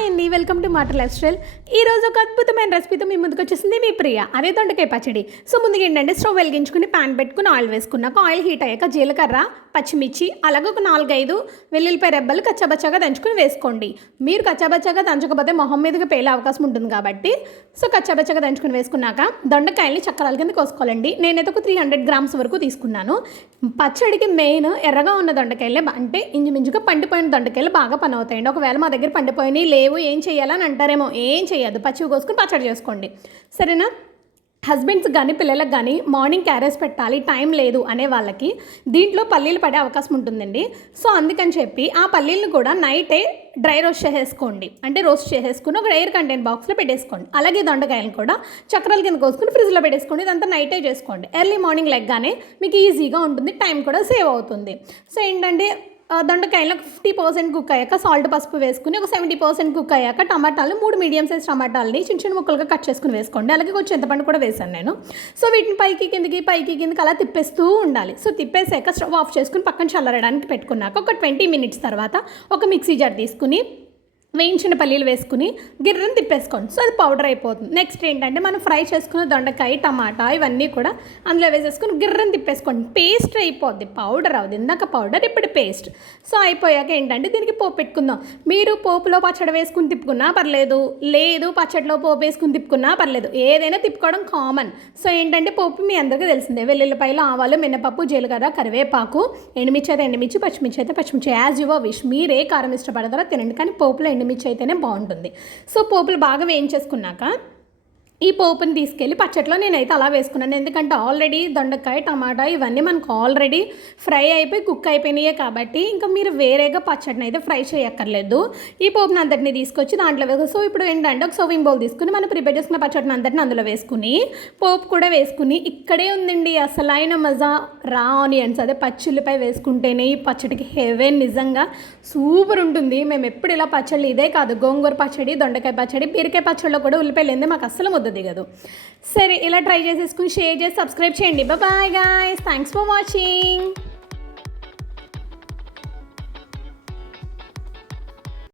Hi అండి welcome to matter lifestyle ఈ రోజు ఒక అద్భుతమైన రెసిపీతో మీ ముందుకు వచ్చేసింది మీ ప్రియ. అదే దొండకాయ పచ్చడి. సో ముందుగా ఏంటంటే స్టవ్ వెలిగించుకుని ప్యాన్ పెట్టుకుని ఆయిల్ వేసుకున్నాక ఆయిల్ హీట్ అయ్యాక జీలకర్ర పచ్చిమిర్చి అలాగే ఒక నాలుగైదు వెల్లుల్లిపాయ రెబ్బలు కచ్చాబచ్చాగా దంచుకుని వేసుకోండి. మీరు కచ్చాబచ్చాగా దంచకపోతే మొహం మీదకి పేలే అవకాశం ఉంటుంది కాబట్టి. సో కచ్చాబచ్చాగా దంచుకుని వేసుకున్నాక దొండకాయల్ని చక్రాల కింద కోసుకోవాలండి. నేనైతే ఒక త్రీ హండ్రెడ్ గ్రామ్స్ వరకు తీసుకున్నాను. పచ్చడికి మెయిన్ ఎర్రగా ఉన్న దొండకాయలే అంటే ఇంచుమించుగా పండిపోయిన దొండకాయలు బాగా పని అవుతాయండి ఒకవేళ మా దగ్గర పండిపోయినాయి లేవు ఏం చేయాలని అంటారేమో. ఏం చేయదు పచ్చివి కోసుకుని పచ్చడి చేసుకోండి. సరేనా? హస్బెండ్స్ కానీ పిల్లలకు కానీ మార్నింగ్ క్యారేజ్ పెట్టాలి టైం లేదు అనే వాళ్ళకి దీంట్లో పల్లీలు పడే అవకాశం ఉంటుందండి. సో అందుకని చెప్పి ఆ పల్లీలను కూడా నైటే డ్రై రోస్ట్ చేసేసుకోండి. అంటే రోస్ట్ చేసేసుకుని ఒక ఎయిర్ కంటైనర్ బాక్స్లో పెట్టేసుకోండి. అలాగే దొండకాయలను కూడా చక్రాల కింద కోసుకుని ఫ్రిడ్జ్లో పెట్టేసుకోండి. ఇదంతా నైటే చేసుకోండి. ఎర్లీ మార్నింగ్ లెగ్గానే మీకు ఈజీగా ఉంటుంది. టైం కూడా సేవ్ అవుతుంది. సో ఏంటంటే దొండకాయలు ఒక ఫిఫ్టీ పర్సెంట్ కుక్ అయ్యాక సాల్ట్ పసుపు వేసుకుని ఒక సెవెంటీ పర్సెంట్ కుక్ అయ్యాక టమాటాలు మూడు మీడియం సైజ్ టమాటాలని చిన్న చిన్న ముక్కలుగా కట్ చేసుకుని వేసుకోండి. అలాగే కొంచెం చింతపండు కూడా వేసాను నేను. సో వీటిని పైకి కిందకి పైకి కిందకి అలా తిప్పేస్తూ ఉండాలి. సో తిప్పేసాక స్టవ్ ఆఫ్ చేసుకుని పక్కన చల్లరడానికి పెట్టుకున్నాక ఒక ట్వంటీ మినిట్స్ తర్వాత ఒక మిక్సీ జార్ తీసుకుని వేయించిన పల్లీలు వేసుకుని గిర్రని తిప్పేసుకోండి. సో అది పౌడర్ అయిపోతుంది. నెక్స్ట్ ఏంటంటే మనం ఫ్రై చేసుకున్న దొండకాయ టమాటా ఇవన్నీ కూడా అందులో వేసేసుకుని గిర్రని తిప్పేసుకోండి. పేస్ట్ అయిపోద్ది. పౌడర్ అవుతుంది ఇందాక పౌడర్ ఇప్పుడు పేస్ట్ సో అయిపోయాక ఏంటంటే దీనికి పోపు పెట్టుకుందాం. మీరు పోపులో పచ్చడి వేసుకుని తిప్పుకున్నా పర్లేదు. లేదు పచ్చడిలో పోపు వేసుకుని తిప్పుకున్నా పర్లేదు. ఏదైనా తిప్పుకోవడం కామన్ సో ఏంటంటే పోపు మీ అందరికీ తెలిసిందే. వెల్లుల్లిపాయలు ఆవాలు మినపప్పు జీలకర్ర కరివేపాకు ఎండుమిర్చి అయితే ఎండుమిర్చి పచ్చిమిర్చి అయితే పచ్చిమిర్చి. యాజ్ యువర్ విష్ మీరే కారం ఇష్టపడతారో తినండి. కానీ పోపులో ఎండుమిర్చి అయితేనే బాగుంటుంది. సో పోపులు బాగా వేయించేసుకున్నాక ఈ పోపుని తీసుకెళ్ళి పచ్చట్లో నేనైతే అలా వేసుకున్నాను. ఎందుకంటే ఆల్రెడీ దొండకాయ టమాటా ఇవన్నీ మనకు ఆల్రెడీ ఫ్రై అయిపోయి కుక్ అయిపోయినాయి కాబట్టి ఇంకా మీరు వేరేగా పచ్చడిని అయితే ఫ్రై చేయక్కర్లేదు. ఈ పోపుని అంతటిని తీసుకొచ్చి దాంట్లో వేసుకో సో ఇప్పుడు ఏంటంటే ఒక సోవింగ్ బౌల్ తీసుకుని మనం ప్రిపేర్ చేసుకున్న పచ్చడిని అంతటిని అందులో వేసుకుని పోపు కూడా వేసుకుని ఇక్కడే ఉందండి అసలైన మజా. రా ఆనియన్స్ అదే పచ్చిల్లిపై వేసుకుంటేనే ఈ పచ్చడికి హెవెన్ నిజంగా. సూపర్ ఉంటుంది. మేము ఎప్పుడు ఇలా పచ్చళ్ళు ఇదే కాదు. గోంగూర పచ్చడి దొండకాయ పచ్చడి బీరకాయ పచ్చడిలో కూడా ఉల్లిపాయలు మాకు అసలు ముద్ద దిగదు. సరే ఇలా ట్రై చేసేసుకుని షేర్ చేసి సబ్స్క్రైబ్ చేయండి. Bye guys thanks for watching